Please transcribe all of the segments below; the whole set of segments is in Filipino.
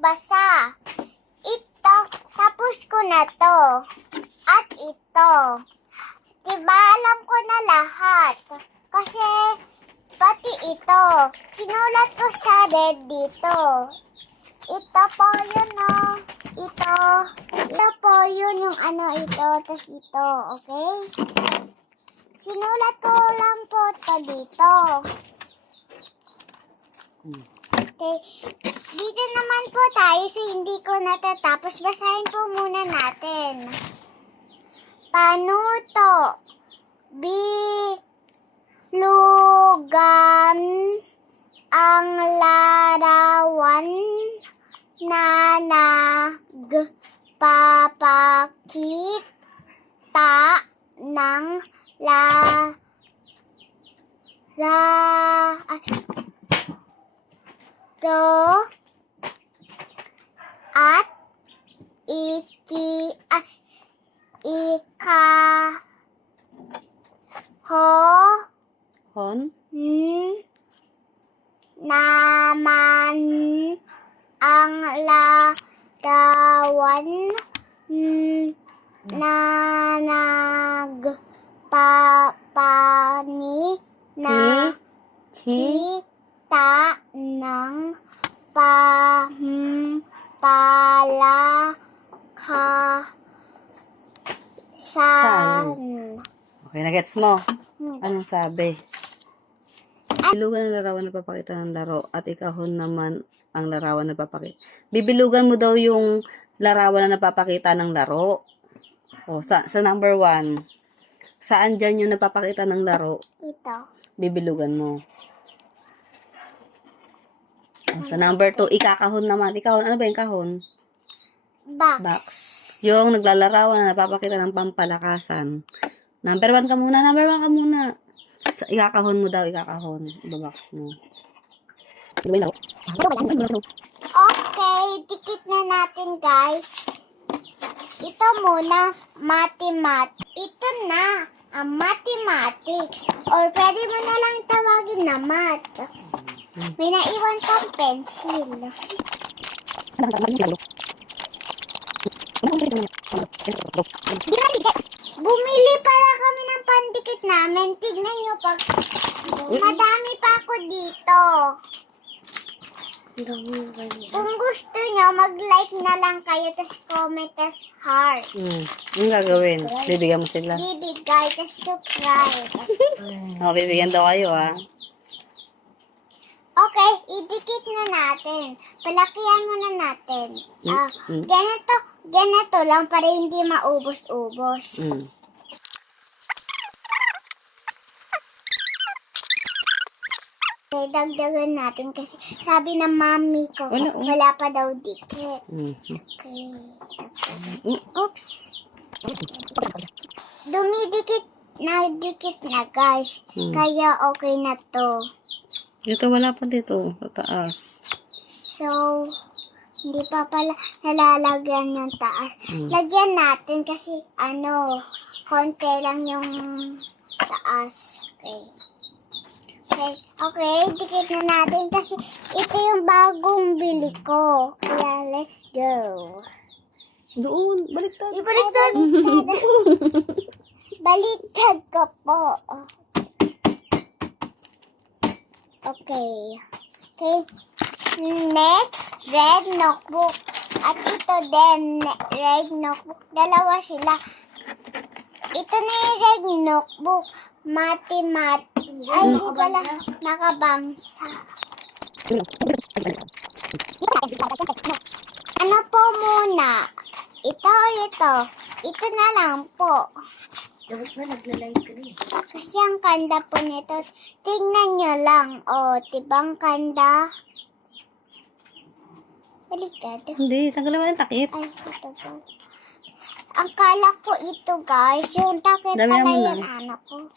magbasa. Ito, tapos ko na to. At ito. Diba, alam ko na lahat. Kasi, pati ito. Sinulat ko sa red dito. Ito po yun, oh. Ito. Ito po yun yung ano ito. Tapos ito, okay? Sinulat ko lang po ito dito. Okay. Dito naman po tayo so hindi ko natatapos. Basahin po muna natin. Panuto. Bilugan ang larawan na nagpapakita ng ro at Hon? naman ang larawan na kita ng pampalakasan. Okay, nagets mo? Anong sabi? Bilugan ang larawan na papakita ng laro at ikahon naman ang larawan na papakita. Bibilugan mo daw yung larawan na napapakita ng laro. O, sa number 1. Saan dyan yung napapakita ng laro? Ito. Bibilugan mo. O, sa number 2, ikakahon naman. Ikahon, ano ba yung kahon? Box. Yung naglalarawan na napapakita ng pampalakasan. Number 1 ka muna. Number 1 ka muna. Ikakahon mo daw, ikakahon. Ibabox mo. Okay, dikit na natin, guys. Ito muna, Ito na, ang mathematics. Or pwede mo na lang tawagin na math. May naiwan kang pencil. Bumili pala kami ng pandikit namin. Tignan nyo pag madami pa ako dito. Kung gusto nyo, mag-like na lang kayo, tas comment, tas heart. Yung gagawin? Bibigyan mo sila? Bibigay, tas subscribe. O, bibigyan daw kayo, ah. Okay, idikit na natin. Palakihan muna natin. Ganito lang para hindi maubos-ubos. Okay, dagdagan natin kasi sabi ng mami ko, wala pa daw dikit. Okay, dagdagan. Oops. Dikit na guys. Kaya okay na to. Dito, wala pa dito. Sa taas. So, hindi pa pala nalalagyan yung taas. Lagyan natin kasi, konti lang yung taas. Okay, dikit na natin kasi ito yung bagong bili ko. Kaya, let's go. Doon, baliktad. Ibaliktad. Baliktad ko po. Okay. Next, red notebook. At ito din, red notebook. Dalawa sila. Ito na yung red notebook. Mathematics. Ay, hindi pala nakabangsa. Ano po muna? Ito. Ito na lang po. Tapos ba nagla-live ka rin? Kasi ang kanda po nito, tingnan nyo lang. O, tibang kanda. Baliktad. Hindi, tanggalin mo yung takip. Ay, ito po. Ang kala ko ito, guys. Yung takip Damihan pala mo yung na. anak ko.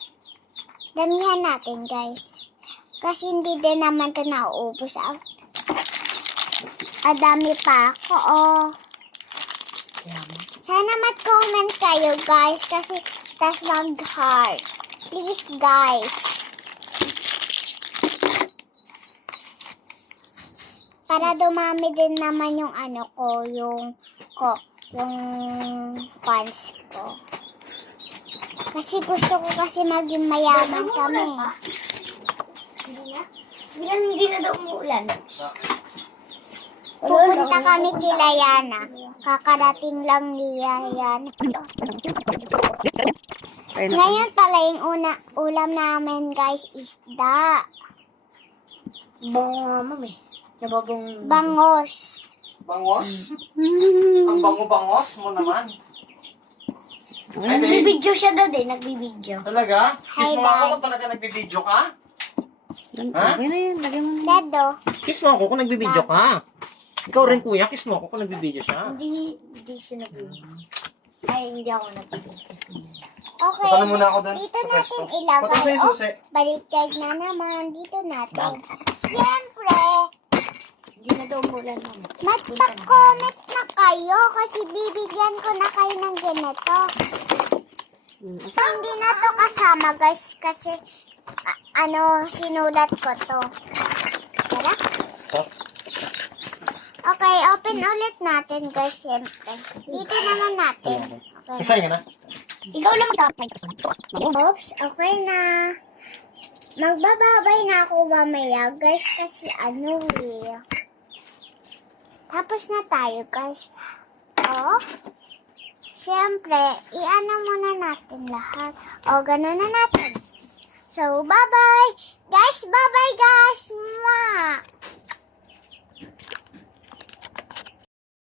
Damihan natin, guys. Kasi hindi din naman ito nauubos. Dami pa ako, oh. Sana mag-comment kayo, guys. Kasi, tas mag-heart. Please, guys. Para dumami din naman yung ano ko, yung pants ko. Kasi gusto ko kasi maging mayaman kami. Hindi na daw umuulan. Pupunta kami kila Yana. Kakarating lang ni Yana. Ayun na. Ngayon pala yung ulam namin guys, isda. Bango nga, ma'am eh. Nababong... Bangos. Bangos? Ang bango-bangos mo naman. Ay, babe. Nagbibidyo siya daw din, nagbibidyo. Talaga? Kiss mo Hi, ako Dad. kung talaga nagbibideo ka? Ha? Okay na yun. Lagyan mo na. Dado. Kiss mo ako kung nagbibideo ka. Ikaw rin kuya, kiss mo ako kung nagbibideo siya. Hindi siya nagbibidyo. Ay, hindi ako nagbibidyo. Okay, Punta na muna ako dun dito sa natin pwesto. ilagay. Punta sa yung susi. Baliktad na naman. Dito natin. Siyempre, Hindi na daw umuulan, ma'am. magpa-comment na kayo kasi bibigyan ko na kayo ng ganito. Hindi na to kasama guys kasi sinulat ko to. Tara. Okay, open ulit natin guys siyempre. Dito naman natin. Okay. Excited ka na? Ikaw lang mag-sapay. Oops, okay na. Magbababay na ako mamaya guys kasi Tapos na tayo guys. Siyempre, muna natin lahat. Ganun na natin. So, bye-bye. Guys, bye-bye guys. Mwah!